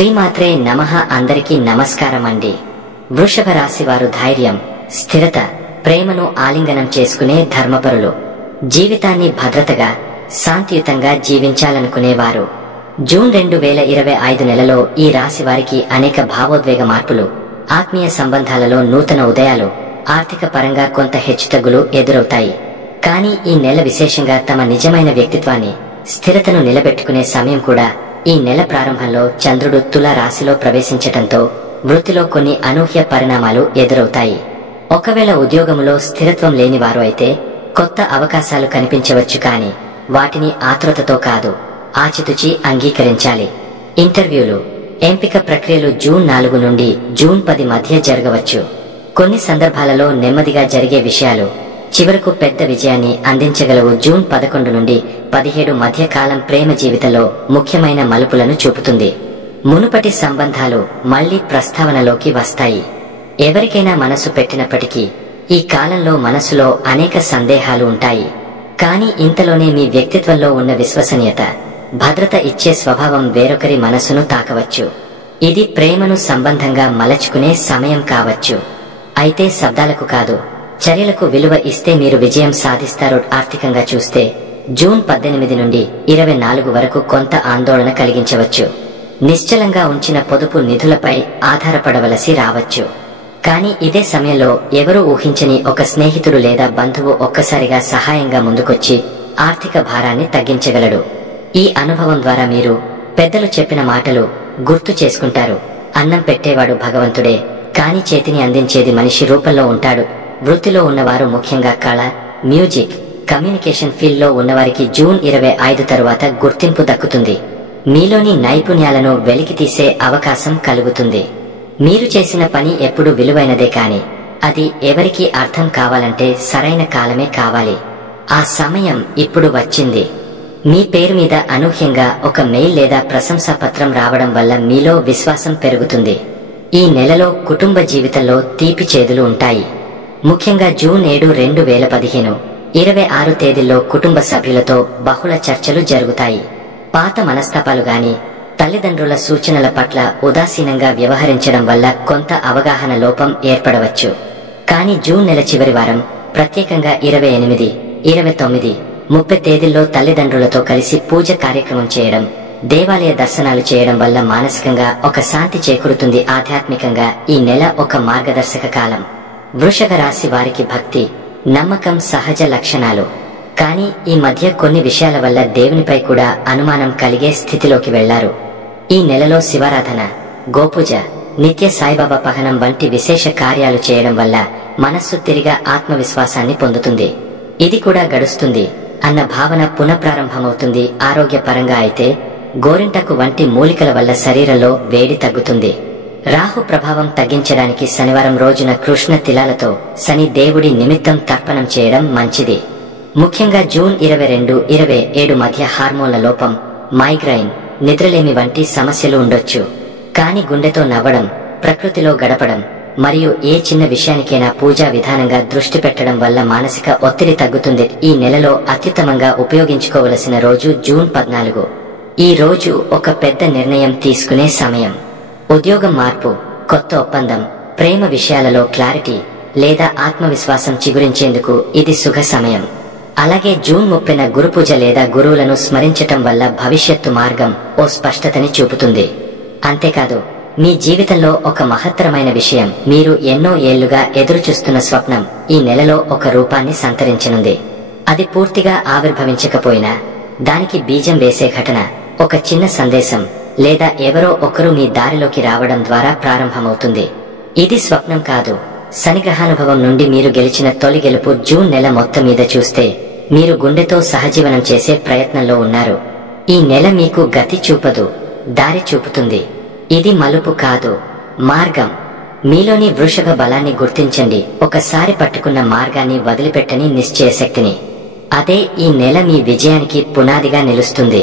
శ్రీమాత్రే నమః. అందరికీ నమస్కారమండి. వృషభ రాశి వారు ధైర్యం, స్థిరత, ప్రేమను ఆలింగనం చేసుకునే ధర్మపరులు. జీవితాన్ని భద్రతగా, శాంతియుతంగా జీవించాలనుకునేవారు. జూన్ 2025 నెలలో ఈ రాశి వారికి అనేక భావోద్వేగ మార్పులు, ఆత్మీయ సంబంధాలలో నూతన ఉదయాలు, ఆర్థిక పరంగా కొంత హెచ్చుతగ్గులు ఎదురవుతాయి. కానీ ఈ నెల విశేషంగా తమ నిజమైన వ్యక్తిత్వాన్ని, స్థిరతను నిలబెట్టుకునే సమయం కూడా. ఈ నెల ప్రారంభంలో చంద్రుడు తుల రాశిలో ప్రవేశించటంతో వృత్తిలో కొన్ని అనూహ్య పరిణామాలు ఎదురవుతాయి. ఒకవేళ ఉద్యోగములో స్థిరత్వం లేనివారు అయితే కొత్త అవకాశాలు కనిపించవచ్చు, కానీ వాటిని ఆతృతతో కాదు, ఆచితూచి అంగీకరించాలి. ఇంటర్వ్యూలు, ఎంపిక ప్రక్రియలు జూన్ 4 నుండి జూన్ 10 మధ్య జరగవచ్చు. కొన్ని సందర్భాలలో నెమ్మదిగా జరిగే విషయాలు చివరకు పెద్ద విజయాన్ని అందించగలవు. జూన్ 11 నుండి 17 మధ్య కాలం ప్రేమ జీవితంలో ముఖ్యమైన మలుపులను చూపుతుంది. మునుపటి సంబంధాలు మళ్లీ ప్రస్తావనలోకి వస్తాయి. ఎవరికైనా మనసు పెట్టినప్పటికీ ఈ కాలంలో మనసులో అనేక సందేహాలు ఉంటాయి. కానీ ఇంతలోనే మీ వ్యక్తిత్వంలో ఉన్న విశ్వసనీయత, భద్రత ఇచ్చే స్వభావం వేరొకరి మనసును తాకవచ్చు. ఇది ప్రేమను సంబంధంగా మలచుకునే సమయం కావచ్చు. అయితే శబ్దాలకు కాదు, చర్యలకు విలువ ఇస్తే మీరు విజయం సాధిస్తారు. ఆర్థికంగా చూస్తే జూన్ 18 నుండి 24 వరకు కొంత ఆందోళన కలిగించవచ్చు. నిశ్చలంగా ఉంచిన పొదుపు నిధులపై ఆధారపడవలసి రావచ్చు. కానీ ఇదే సమయంలో ఎవరూ ఊహించని ఒక స్నేహితుడు లేదా బంధువు ఒక్కసారిగా సహాయంగా ముందుకొచ్చి ఆర్థిక భారాన్ని తగ్గించగలడు. ఈ అనుభవం ద్వారా మీరు పెద్దలు చెప్పిన మాటలు గుర్తు చేసుకుంటారు. అన్నం పెట్టేవాడు భగవంతుడే, కానీ చేతిని అందించేది మనిషి రూపంలో ఉంటాడు. వృత్తిలో ఉన్నవారు, ముఖ్యంగా కళ, మ్యూజిక్, కమ్యూనికేషన్ ఫీల్డ్ లో ఉన్నవారికి జూన్ 25 తరువాత గుర్తింపు దక్కుతుంది. మీలోని నైపుణ్యాలను వెలికితీసే అవకాశం కలుగుతుంది. మీరు చేసిన పని ఎప్పుడు విలువైనదే, కానీ అది ఎవరికీ అర్థం కావాలంటే సరైన కాలమే కావాలి. ఆ సమయం ఇప్పుడు వచ్చింది. మీ పేరు మీద అనూహ్యంగా ఒక మెయిల్ లేదా ప్రశంసా పత్రం రావడం వల్ల మీలో విశ్వాసం పెరుగుతుంది. ఈ నెలలో కుటుంబ జీవితంలో తీపి చేదులు ఉంటాయి. ముఖ్యంగా జూన్ 7, 2015, 26 తేదీల్లో కుటుంబ సభ్యులతో బహుళ చర్చలు జరుగుతాయి. పాత మనస్తాపాలు గాని, తల్లిదండ్రుల సూచనల పట్ల ఉదాసీనంగా వ్యవహరించడం వల్ల కొంత అవగాహన లోపం ఏర్పడవచ్చు. కానీ జూన్ నెల చివరి వారం, ప్రత్యేకంగా 28, 29, 30 తేదీల్లో తల్లిదండ్రులతో కలిసి పూజ కార్యక్రమం చేయడం, దేవాలయ దర్శనాలు చేయడం వల్ల మానసికంగా ఒక శాంతి చేకూరుతుంది. ఆధ్యాత్మికంగా ఈ నెల ఒక మార్గదర్శక కాలం. వృషభ రాశి వారికి భక్తి, నమ్మకం సహజ లక్షణాలు. కానీ ఈ మధ్య కొన్ని విషయాల వల్ల దేవునిపై కూడా అనుమానం కలిగే స్థితిలోకి వెళ్లారు. ఈ నెలలో శివారాధన, గోపూజ, నిత్య సాయిబాబా పఠనం వంటి విశేష కార్యాలు చేయడం వల్ల మనస్సు తిరిగా ఆత్మవిశ్వాసాన్ని పొందుతుంది. ఇది కూడా గడుస్తుంది అన్న భావన పునఃప్రారంభమవుతుంది. ఆరోగ్యపరంగా అయితే గోరింటకు వంటి మూలికల వల్ల శరీరంలో వేడి తగ్గుతుంది. రాహు ప్రభావం తగ్గించడానికి శనివారం రోజున కృష్ణ తిలాలతో శని దేవుడి నిమిత్తం తర్పణం చేయడం మంచిది. ముఖ్యంగా జూన్ 22, 27 మధ్య హార్మోన్ల లోపం, మైగ్రైన్, నిద్రలేమి వంటి సమస్యలు ఉండొచ్చు. కానీ గుండెతో నవ్వడం, ప్రకృతిలో గడపడం మరియు ఏ చిన్న విషయానికైనా పూజా విధానంగా దృష్టి పెట్టడం వల్ల మానసిక ఒత్తిడి తగ్గుతుంది. ఈ నెలలో అత్యుత్తమంగా ఉపయోగించుకోవలసిన రోజు జూన్ 14. ఈ రోజు ఒక పెద్ద నిర్ణయం తీసుకునే సమయం. ఉద్యోగం మార్పు, కొత్త ఒప్పందం, ప్రేమ విషయాలలో క్లారిటీ లేదా ఆత్మవిశ్వాసం చిగురించేందుకు ఇది శుభ సమయం. అలాగే జూన్ 30న గురుపూజ లేదా గురువులను స్మరించటం వల్ల భవిష్యత్తు మార్గం ఓ స్పష్టతని చూపుతుంది. అంతేకాదు, మీ జీవితంలో ఒక మహత్తరమైన విషయం, మీరు ఎన్నో ఏళ్లుగా ఎదురుచూస్తున్న స్వప్నం ఈ నెలలో ఒక రూపాన్ని సంతరించనుంది. అది పూర్తిగా ఆవిర్భవించకపోయినా దానికి బీజం వేసే ఘటన, ఒక చిన్న సందేశం లేదా ఎవరో ఒకరు మీ దారిలోకి రావడం ద్వారా ప్రారంభమవుతుంది. ఇది స్వప్నం కాదు, శనిగ్రహానుభవం నుండి మీరు గెలిచిన తొలి గెలుపు. జూన్ నెల మొత్తం మీద చూస్తే మీరు గుండెతో సహజీవనం చేసే ప్రయత్నంలో ఉన్నారు. ఈ నెల మీకు గతి చూపదు, దారి చూపుతుంది. ఇది మలుపు కాదు, మార్గం. మీలోని వృషభ బలాన్ని గుర్తించండి. ఒకసారి పట్టుకున్న మార్గాన్ని వదిలిపెట్టని నిశ్చయశక్తిని. అదే ఈ నెల మీ విజయానికి పునాదిగా నిలుస్తుంది.